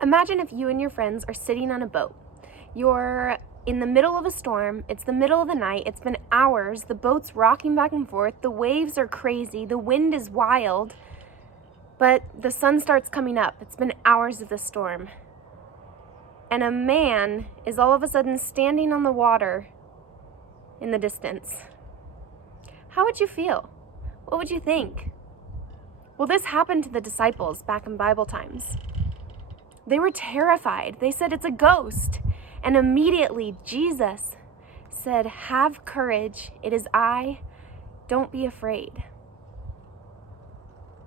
Imagine if you and your friends are sitting on a boat. You're in the middle of a storm. It's the middle of the night. It's been hours. The boat's rocking back and forth. The waves are crazy. The wind is wild. But the sun starts coming up. It's been hours of the storm. And a man is all of a sudden standing on the water in the distance. How would you feel? What would you think? Well, this happened to the disciples back in Bible times. They were terrified. They said, it's a ghost. And immediately Jesus said, have courage. It is I. Don't be afraid.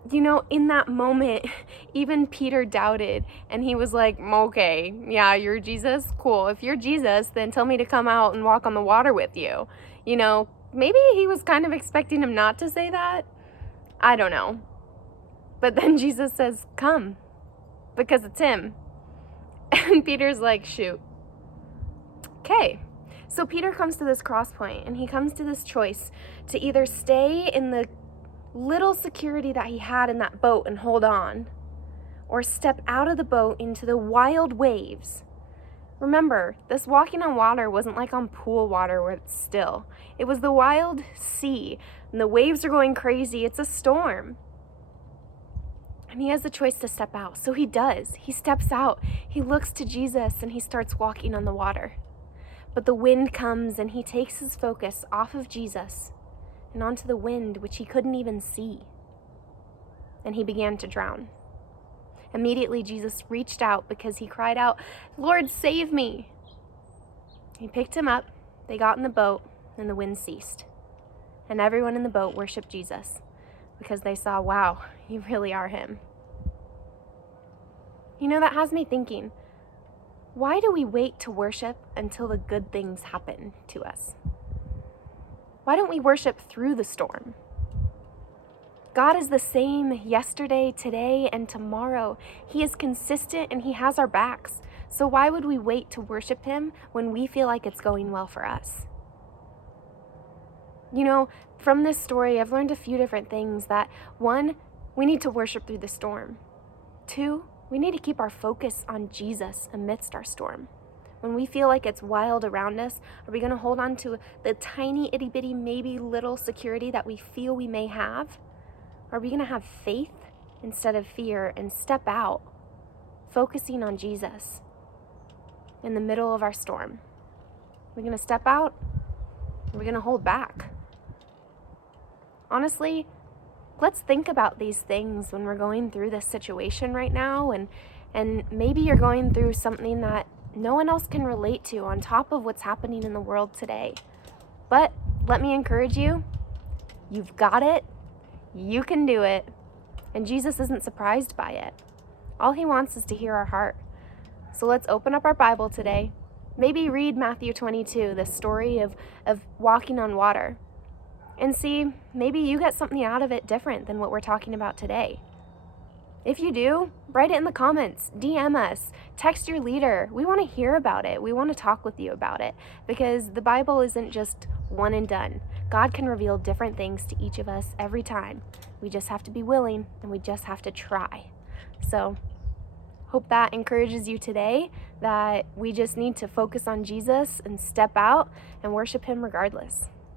You know, in that moment, even Peter doubted. And he was like, okay, yeah, you're Jesus? Cool. If you're Jesus, then tell me to come out and walk on the water with you. You know, maybe he was kind of expecting him not to say that. I don't know. But then Jesus says, come. Because it's him. And Peter's like, shoot. Okay. So Peter comes to this cross point, and he comes to this choice to either stay in the little security that he had in that boat and hold on, or step out of the boat into the wild waves. Remember, this walking on water wasn't like on pool water where it's still. It was the wild sea, and the waves are going crazy. It's a storm. And he has the choice to step out. So he does. He steps out. He looks to Jesus and he starts walking on the water. But the wind comes and he takes his focus off of Jesus and onto the wind, which he couldn't even see. And he began to drown. Immediately, Jesus reached out because he cried out, Lord, save me. He picked him up. They got in the boat and the wind ceased. And everyone in the boat worshiped Jesus, because they saw, wow, you really are him. You know, that has me thinking, why do we wait to worship until the good things happen to us? Why don't we worship through the storm? God is the same yesterday, today, and tomorrow. He is consistent and he has our backs. So why would we wait to worship him when we feel like it's going well for us? You know, from this story, I've learned a few different things. That one, we need to worship through the storm. Two, we need to keep our focus on Jesus amidst our storm. When we feel like it's wild around us, are we going to hold on to the tiny itty bitty, maybe little security that we feel we may have? Are we going to have faith instead of fear and step out, focusing on Jesus in the middle of our storm? We're going to step out, or we're going to hold back. Honestly, let's think about these things when we're going through this situation right now, and maybe you're going through something that no one else can relate to on top of what's happening in the world today. But let me encourage you, you've got it, you can do it, and Jesus isn't surprised by it. All he wants is to hear our heart. So let's open up our Bible today. Maybe read Matthew 22, the story of walking on water. And see, maybe you get something out of it different than what we're talking about today. If you do, write it in the comments, DM us, text your leader. We want to hear about it. We want to talk with you about it, because the Bible isn't just one and done. God can reveal different things to each of us every time. We just have to be willing, and we just have to try. So, hope that encourages you today, that we just need to focus on Jesus and step out and worship him regardless.